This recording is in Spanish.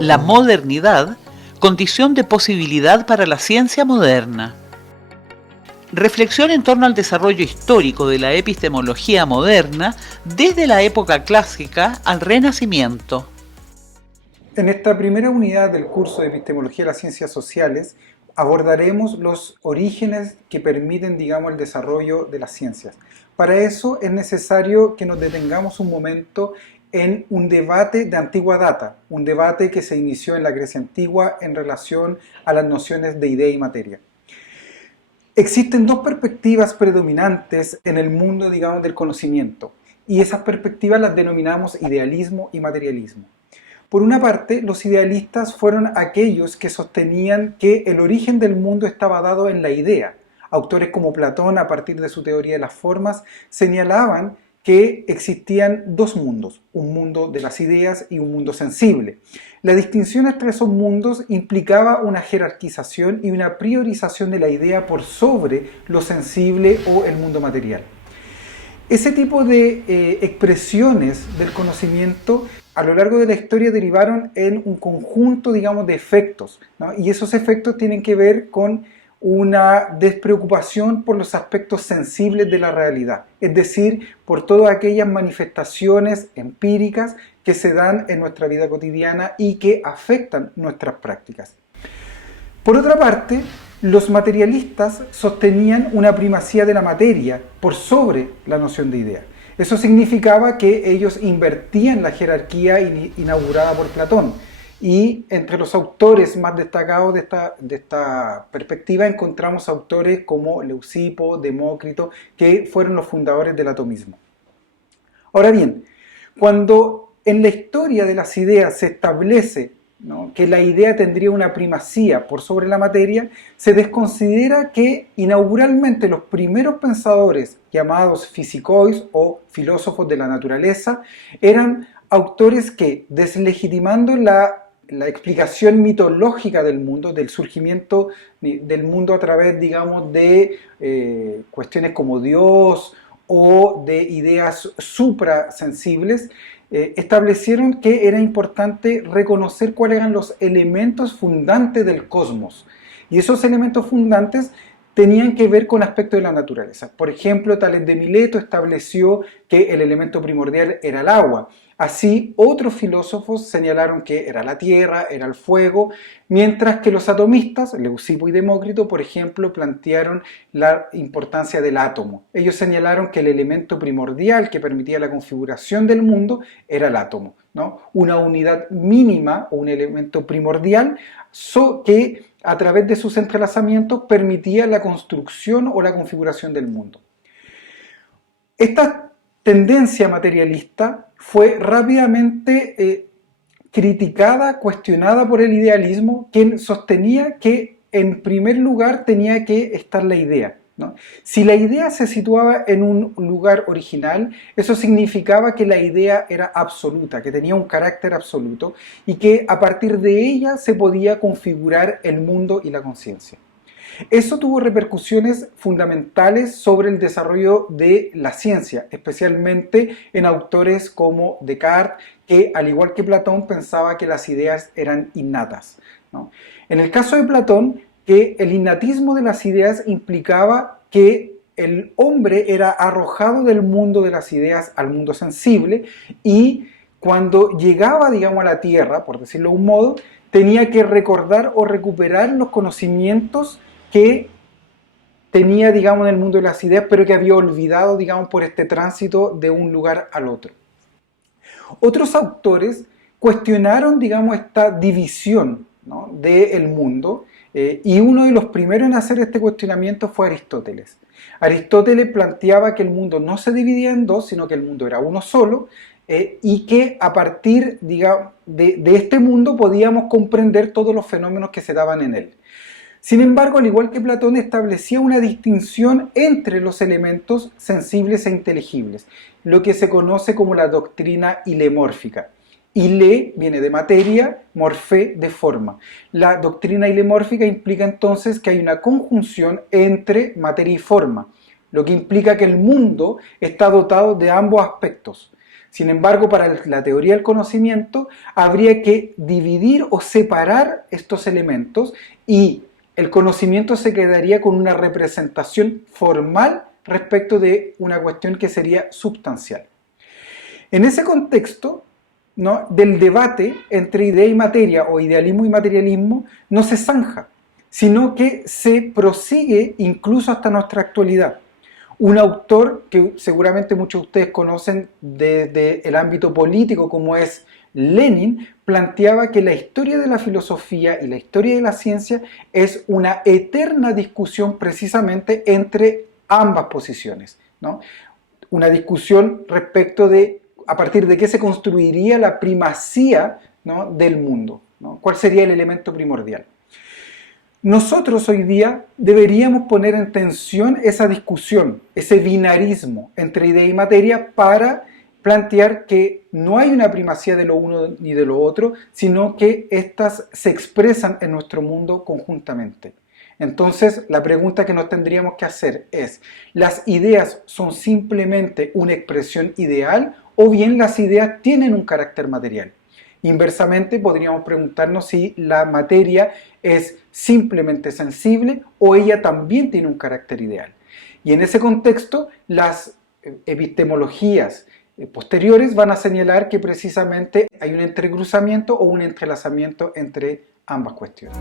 La modernidad, condición de posibilidad para la ciencia moderna. Reflexión en torno al desarrollo histórico de la epistemología moderna desde la época clásica al Renacimiento. En esta primera unidad del curso de Epistemología de las Ciencias Sociales abordaremos los orígenes que permiten, el desarrollo de las ciencias. Para eso es necesario que nos detengamos un momento en un debate de antigua data, un debate que se inició en la Grecia antigua en relación a las nociones de idea y materia. Existen dos perspectivas predominantes en el mundo, del conocimiento, y esas perspectivas las denominamos idealismo y materialismo. Por una parte, los idealistas fueron aquellos que sostenían que el origen del mundo estaba dado en la idea. Autores como Platón, a partir de su teoría de las formas, señalaban que existían dos mundos, un mundo de las ideas y un mundo sensible. La distinción entre esos mundos implicaba una jerarquización y una priorización de la idea por sobre lo sensible o el mundo material. Ese tipo de expresiones del conocimiento a lo largo de la historia derivaron en un conjunto, de efectos, ¿no? Y esos efectos tienen que ver con una despreocupación por los aspectos sensibles de la realidad, es decir, por todas aquellas manifestaciones empíricas que se dan en nuestra vida cotidiana y que afectan nuestras prácticas. Por otra parte, los materialistas sostenían una primacía de la materia por sobre la noción de idea. Eso significaba que ellos invertían la jerarquía inaugurada por Platón. Y entre los autores más destacados de esta perspectiva encontramos autores como Leucipo, Demócrito, que fueron los fundadores del atomismo. Ahora bien, cuando en la historia de las ideas se establece, ¿no?, que la idea tendría una primacía por sobre la materia, se desconsidera que inauguralmente los primeros pensadores llamados physicois o filósofos de la naturaleza eran autores que, deslegitimando la explicación mitológica del mundo, del surgimiento del mundo a través, de cuestiones como Dios o de ideas suprasensibles, establecieron que era importante reconocer cuáles eran los elementos fundantes del cosmos. Y esos elementos fundantes tenían que ver con aspectos de la naturaleza. Por ejemplo, Tales de Mileto estableció que el elemento primordial era el agua. Así, otros filósofos señalaron que era la tierra, era el fuego, mientras que los atomistas, Leucipo y Demócrito, por ejemplo, plantearon la importancia del átomo. Ellos señalaron que el elemento primordial que permitía la configuración del mundo era el átomo, ¿no? Una unidad mínima o un elemento primordial que a través de sus entrelazamientos permitía la construcción o la configuración del mundo. Esta tendencia materialista fue rápidamente criticada, cuestionada por el idealismo, quien sostenía que en primer lugar tenía que estar la idea, ¿no? Si la idea se situaba en un lugar original, eso significaba que la idea era absoluta, que tenía un carácter absoluto y que a partir de ella se podía configurar el mundo y la conciencia. Eso tuvo repercusiones fundamentales sobre el desarrollo de la ciencia, especialmente en autores como Descartes, que al igual que Platón pensaba que las ideas eran innatas, ¿no? En el caso de Platón, que el innatismo de las ideas implicaba que el hombre era arrojado del mundo de las ideas al mundo sensible y cuando llegaba, a la tierra, por decirlo de un modo, tenía que recordar o recuperar los conocimientos que tenía, en el mundo de las ideas, pero que había olvidado, por este tránsito de un lugar al otro. Otros autores cuestionaron, esta división, ¿no?, del mundo, y uno de los primeros en hacer este cuestionamiento fue Aristóteles. Aristóteles planteaba que el mundo no se dividía en dos, sino que el mundo era uno solo, y que a partir, de este mundo podíamos comprender todos los fenómenos que se daban en él. Sin embargo, al igual que Platón, establecía una distinción entre los elementos sensibles e inteligibles, lo que se conoce como la doctrina ilemórfica. Ile viene de materia, morfé de forma. La doctrina ilemórfica implica entonces que hay una conjunción entre materia y forma, lo que implica que el mundo está dotado de ambos aspectos. Sin embargo, para la teoría del conocimiento habría que dividir o separar estos elementos y el conocimiento se quedaría con una representación formal respecto de una cuestión que sería sustancial. En ese contexto, ¿no?, del debate entre idea y materia o idealismo y materialismo no se zanja, sino que se prosigue incluso hasta nuestra actualidad. Un autor que seguramente muchos de ustedes conocen desde el ámbito político, como es Lenin, planteaba que la historia de la filosofía y la historia de la ciencia es una eterna discusión precisamente entre ambas posiciones, ¿no? Una discusión respecto de a partir de qué se construiría la primacía, ¿no?, del mundo, ¿no? ¿Cuál sería el elemento primordial? Nosotros hoy día deberíamos poner en tensión esa discusión, ese binarismo entre idea y materia para plantear que no hay una primacía de lo uno ni de lo otro, sino que éstas se expresan en nuestro mundo conjuntamente. Entonces, la pregunta que nos tendríamos que hacer es, ¿las ideas son simplemente una expresión ideal o bien las ideas tienen un carácter material? Inversamente, podríamos preguntarnos si la materia es simplemente sensible o ella también tiene un carácter ideal. Y en ese contexto, las epistemologías posteriores van a señalar que precisamente hay un entrecruzamiento o un entrelazamiento entre ambas cuestiones.